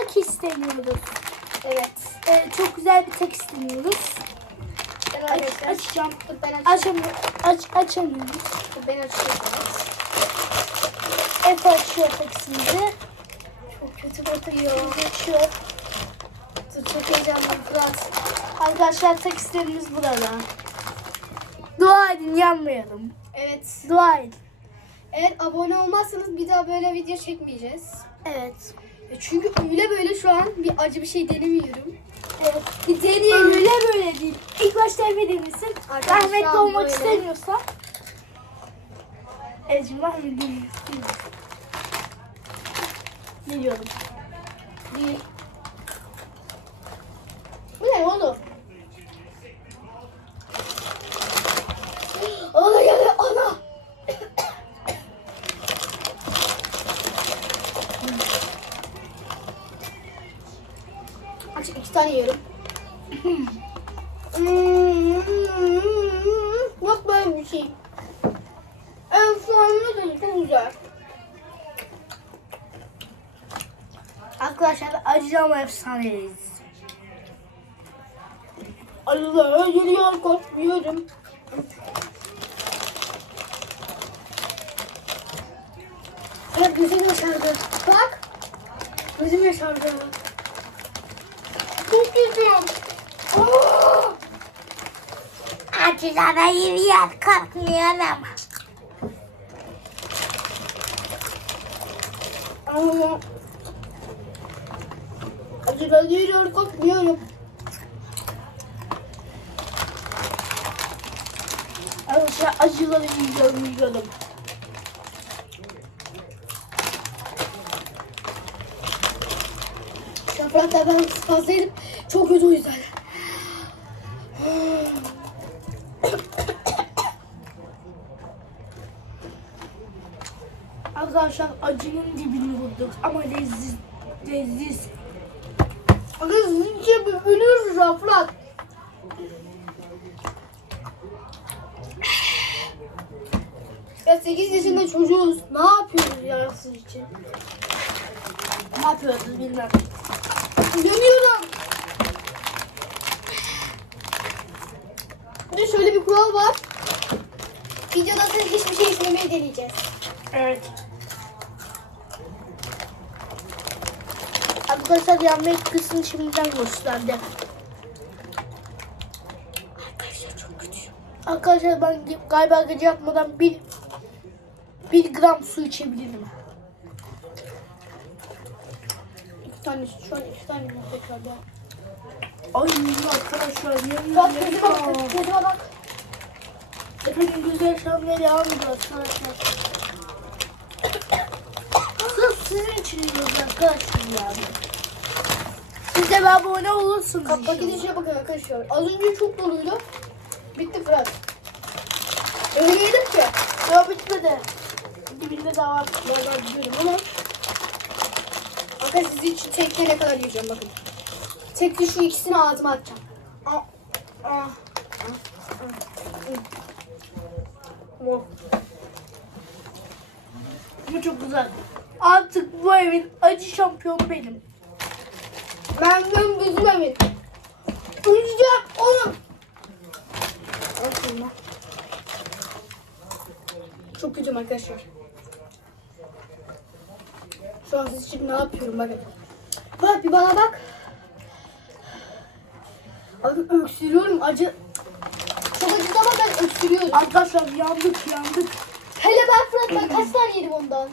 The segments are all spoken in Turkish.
tak istemiyoruz. Evet. Ee, çok güzel bir tak istemiyoruz. Ben Aç, arkadaşlar. açacağım. Dur ben açayım. Açamıyor, aç, açamıyoruz. Dur ben açıyorum. Efe açıyor taksimizi. Çok kötü bakıyor. Açıyor. Dur çok heyecanlıyım Fırat. Arkadaşlar taksitlerimiz burada. Dua edin yanmayalım. Evet. Dua edin. Eğer abone olmazsanız bir daha böyle video çekmeyeceğiz. Evet. E Çünkü öyle böyle şu an bir acı bir şey denemiyorum. Evet. Bir deneyelim. Öyle böyle değil. İlk başta Efe denesin. Arkadaşlar Rahmetli olmak böyle. istemiyorsa. Ecim rahmetli olmak istemiyor. Biliyorum. Bir. Bu ne oğlum? Aç iki tane yiyorum. Hmm, Yok böyle bir şey. En sonunda da çok güzel. Arkadaşlar acı ama efsaneyiz. Allah geliyor korkmuyorum. Evet gözüm yaşardı. Bak. Gözüm yaşardı. Çok güzel. Aa! Acı ama yürüyen korkmuyorum. Aa! Acıda geliyor korkmuyorum. Arkadaşlar acıları yiyorum yiyorum. Şafrakla ben fazlaydım. Çok kötü o yüzden. Arkadaşlar acının dibini vurduk ama leziz. Leziz. Aga zince bir ölür Şafrak. Ya 8 yaşında çocuğuz. Ne yapıyoruz ya siz için? Ne yapıyoruz bilmem. Yanıyorum. De şöyle bir kural var. Videoda siz hiçbir şey istemeye deneyeceğiz. Evet. Arkadaşlar yanma etkisini şimdiden gösterdi. Arkadaşlar çok kötü. Arkadaşlar ben galiba gece yatmadan bir bir gram su içebilirim. İki tane şu an iki tane mi tekrarda? Ay arkadaşlar yemin Bak gözüme bak. Gözüme bak. Efendim güzel yaşamaya devam ediyoruz arkadaşlar. Sırf sizin için yiyoruz arkadaşlar yani. Siz de abone olursunuz Kap inşallah. paketin içine bakın arkadaşlar. Az önce çok doluydu. Bitti Fırat. Öyle yedim ki. Daha bitmedi. Dibinde daha var. Vallahi biliyorum ama. Arkadaşlar sizi tekte ne kadar yiyeceğim bakın. Tekte şu ikisini ağzıma atacağım. Aa, aa, aa. Oh. Bu çok güzel. Artık bu evin acı şampiyonu benim. Benden bizim evin. Öleceğim oğlum. Çok kötüyüm arkadaşlar. Şu an siz için ne yapıyorum bakın. Bak bir bana bak. Bakın öksürüyorum acı. Çok acı ama ben öksürüyorum. Arkadaşlar yandık yandık. Hele ben Fırat ben kaç tane yedim ondan?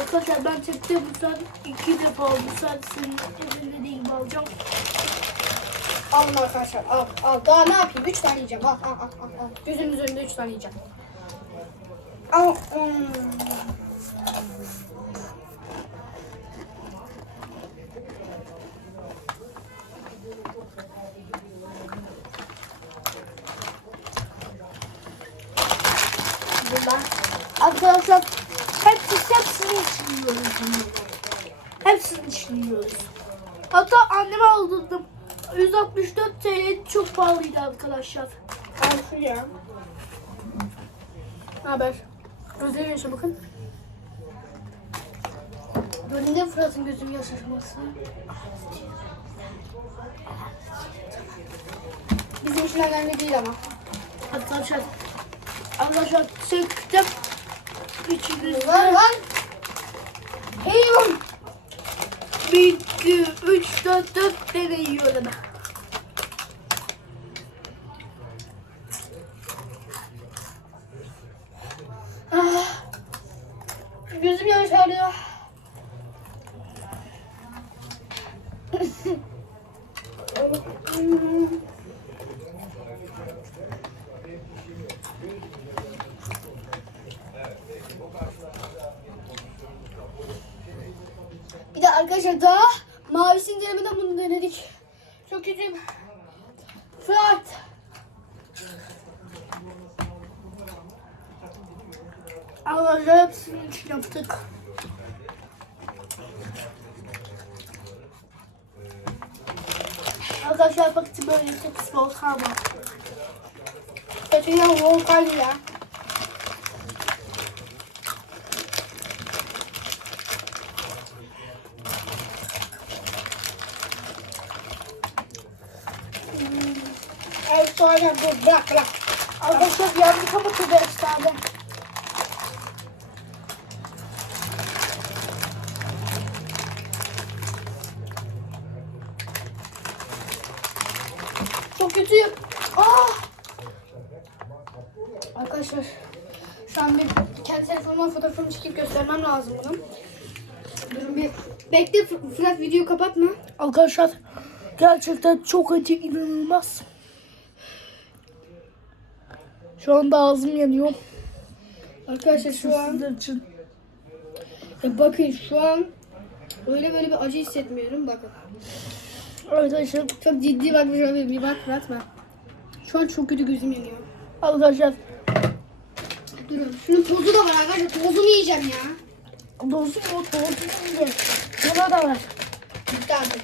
Arkadaşlar ben çektim bu sefer iki defa. Bu sefer senin evinde değil gibi alacağım. Alın arkadaşlar al al. Daha ne yapayım? Üç tane yiyeceğim. Al al al al. al. Gözünün üzerinde üç tane yiyeceğim. Al. Hmm. Arkadaşlar hepsi hepsini bunları. Hepsini yiyoruz. Hatta anneme aldırdım. 164 TL çok pahalıydı arkadaşlar. Şu ya. Ne haber? Gözlerim yaşa bakın. Gönlünde Fırat'ın gözünü yaşarması? Bizim için önemli değil ama. Arkadaşlar. Arkadaşlar söktüm. Lan lan. Hey lan. Bir, iki, üç, dört, dört tane yiyorum. Ah. Gözüm yaşarıyor. Bir arkadaşlar daha denemeden bunu denedik. Çok kötüyüm. Fırat. Arkadaşlar hepsini için yaptık. Arkadaşlar bakın böyle çok volkan var. Kötüyüm volkan ya. Evet sonra dur bırak bırak. Arkadaşlar yandı kapatıyor beş tane. Çok kötüyüm. Ah! Arkadaşlar şu an bir kendi telefonumdan fotoğrafımı çekip göstermem lazım bunu. Durun bir. Bekle Fırat videoyu kapatma. Arkadaşlar gerçekten çok acı inanılmaz. Şu anda ağzım yanıyor. Arkadaşlar şu an için. ya bakın şu an öyle böyle bir acı hissetmiyorum bakın. Arkadaşlar, Çok ciddi bak bir bir bak Fırat bak. Şu an çok kötü gözüm yanıyor. arkadaşlar Durun. Şunun tozu da var arkadaşlar. Tozunu yiyeceğim ya. dozu o dozu şimdi. Buna da var. Bitti artık.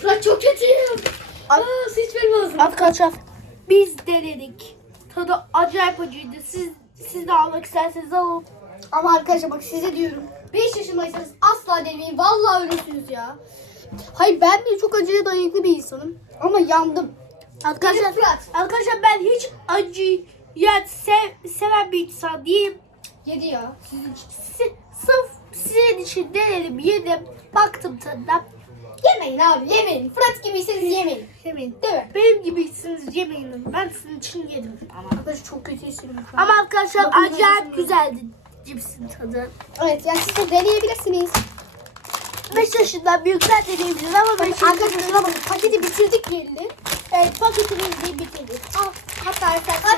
Fırat çok kötüyüm. Aa, hiç benim ağzım. Arkadaşlar biz denedik. Tadı acayip acıydı. Siz siz de almak isterseniz alın. Ama arkadaşlar bak size diyorum. 5 yaşındaysanız asla deneyin. Vallahi ölürsünüz ya. Hayır ben de çok acıya dayanıklı bir insanım. Ama yandım. Arkadaşlar, arkadaşlar ben hiç acıyı sev, seven bir insan değilim. Yedi ya. Sizin için. Si- sırf sizin için denedim, yedim, baktım tadına. Yemeyin abi yemeyin. Fırat gibiyseniz yemeyin. Yemeyin. Değil mi? Benim gibisiniz yemeyin. Ben sizin için yedim. Ama, Arkadaşlar çok kötü hissediyorum. şu an. ama arkadaşlar Bakın acayip güzeldi cipsin tadı. Evet yani siz de deneyebilirsiniz. 5 yaşından büyükler deneyebilir ama 5 Arkadaşlar şuna bakın paketi bitirdik yerli. Evet paketimizi bitirdik. Al hatta arkadaşlar